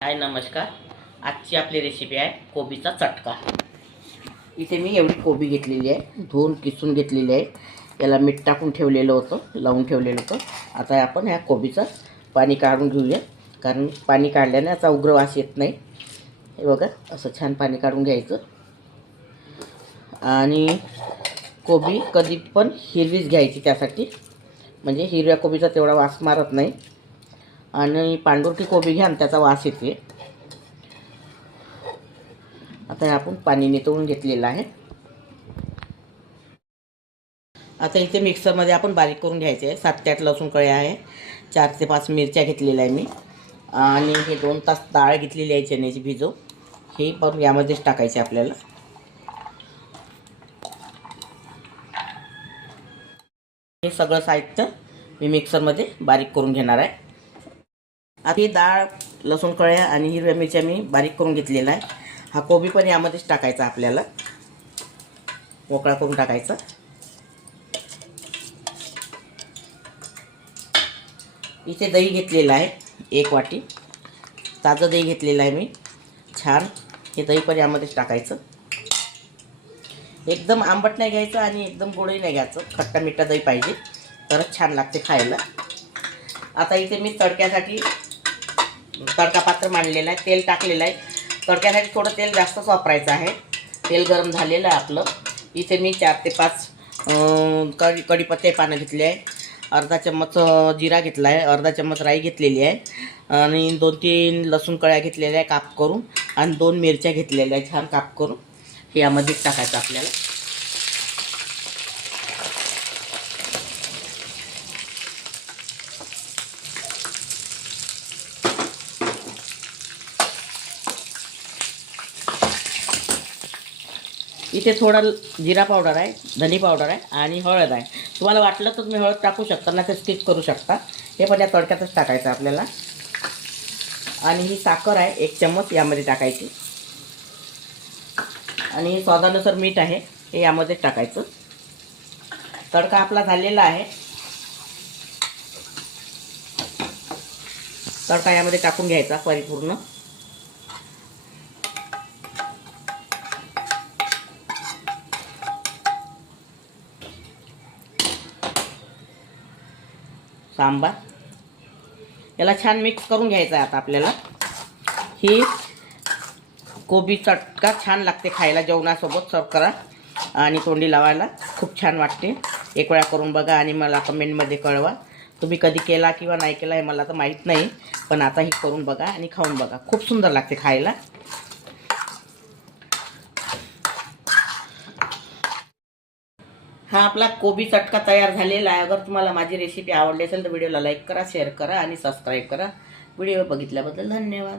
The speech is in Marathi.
हाय नमस्कार. आजची आपली रेसिपी आहे कोबीचा चटका. इथे मी एवढी कोबी घेतलेली आहे, धुवून किसून घेतलेली आहे. याला मीठ टाकून ठेवलेलं होतं, लावून ठेवलेलं होतं. आता आपण ह्या कोबीचं पाणी काढून घेऊया, कारण पाणी काढल्याने याचा उग्र वास येत नाही. हे बघा, असं छान पाणी काढून घ्यायचं. आणि कोबी कधी पण हिरवीच घ्यायची, त्यासाठी म्हणजे हिरव्या कोबीचा तेवढा वास मारत नाही. आणि पांढुरकी कोबी घ्या, त्याचा वास येते. आता आपण पाणी नितळून घेतलेलं आहे. आता इथे मिक्सरमध्ये आपण बारीक करून घ्यायचे आहे. 7 ते 8 लसूण कळ्या आहे, 4 ते 5 मिरच्या घेतलेल्या आहे मी. आणि हे 2 तास डाळ घेतलेली आहे चण्याची भिजव. हे पण यामध्येच टाकायचे आपल्याला. हे सगळं साहित्य मी मिक्सरमध्ये बारीक करून घेणार आहे. आता ही डाळ, लसूण कळ्या आणि हिरव्या मिरच्या मी बारीक करून घेतलेला आहे. हा कोबी पण यामध्येच टाकायचा आपल्याला, मोकळा करून टाकायचा. इथे दही घेतलेलं आहे 1 वाटी, ताजं दही घेतलेलं आहे मी छान. हे दही पण यामध्येच टाकायचं. एकदम आंबट नाही घ्यायचं आणि एकदम गोडही नाही घ्यायचं, खट्टा मिठा दही पाहिजे, तरच छान लागते खायला. आता इथे मी तडक्यासाठी तडका पात्र मांडलेला आहे, तेल टाकलेलं आहे. तडक्यासाठी थोडं तेल जास्तच वापरायचं आहे. तेल गरम झालेलं आहे आपलं. इथे मी 4 ते 5 कढीपत्ते पानं घेतले आहे, अर्धा चम्मच जिरा घेतला आहे, अर्धा चम्मच राई घेतलेली आहे, आणि 2-3 लसूण कळ्या घेतलेल्या आहे काप करून, आणि 2 मिरच्या घेतलेल्या आहे छान काप करून. हे यामध्ये टाकायचं आपल्याला. इथे थोडा जिरा पावडर आहे, धनी पावडर आहे आणि हळद आहे. तुम्हाला वाटलं तर तुम्ही हळद टाकू शकता, ना तर स्किप करू शकता. हे पण या तडक्यातच टाकायचं आपल्याला. आणि ही साखर आहे 1 चम्मच यामध्ये टाकायची. आणि स्वादानुसार मीठ आहे, हे यामध्ये टाकायचं. तडका आपला झालेला आहे. तडका यामध्ये टाकून घ्यायचा परिपूर्ण. सांबार याला छान मिक्स करून घ्यायचं आहे आता आपल्याला. ही कोबी चटका छान लागते खायला, जेवणासोबत सर्व करा आणि तोंडी लावायला खूप छान वाटते. एक वेळा करून बघा आणि मला कमेंटमध्ये कळवा. तुम्ही कधी केला किंवा नाही केला हे मला तर माहीत नाही, पण आता ही करून बघा आणि खाऊन बघा, खूप सुंदर लागते खायला. हा आपला कोबी चटका तयार झालेला आहे. अगर तुम्हाला माझी रेसिपी आवडली असेल तर व्हिडिओला लाईक करा, शेअर करा आणि सबस्क्राईब करा. व्हिडिओ बघितल्याबद्दल धन्यवाद.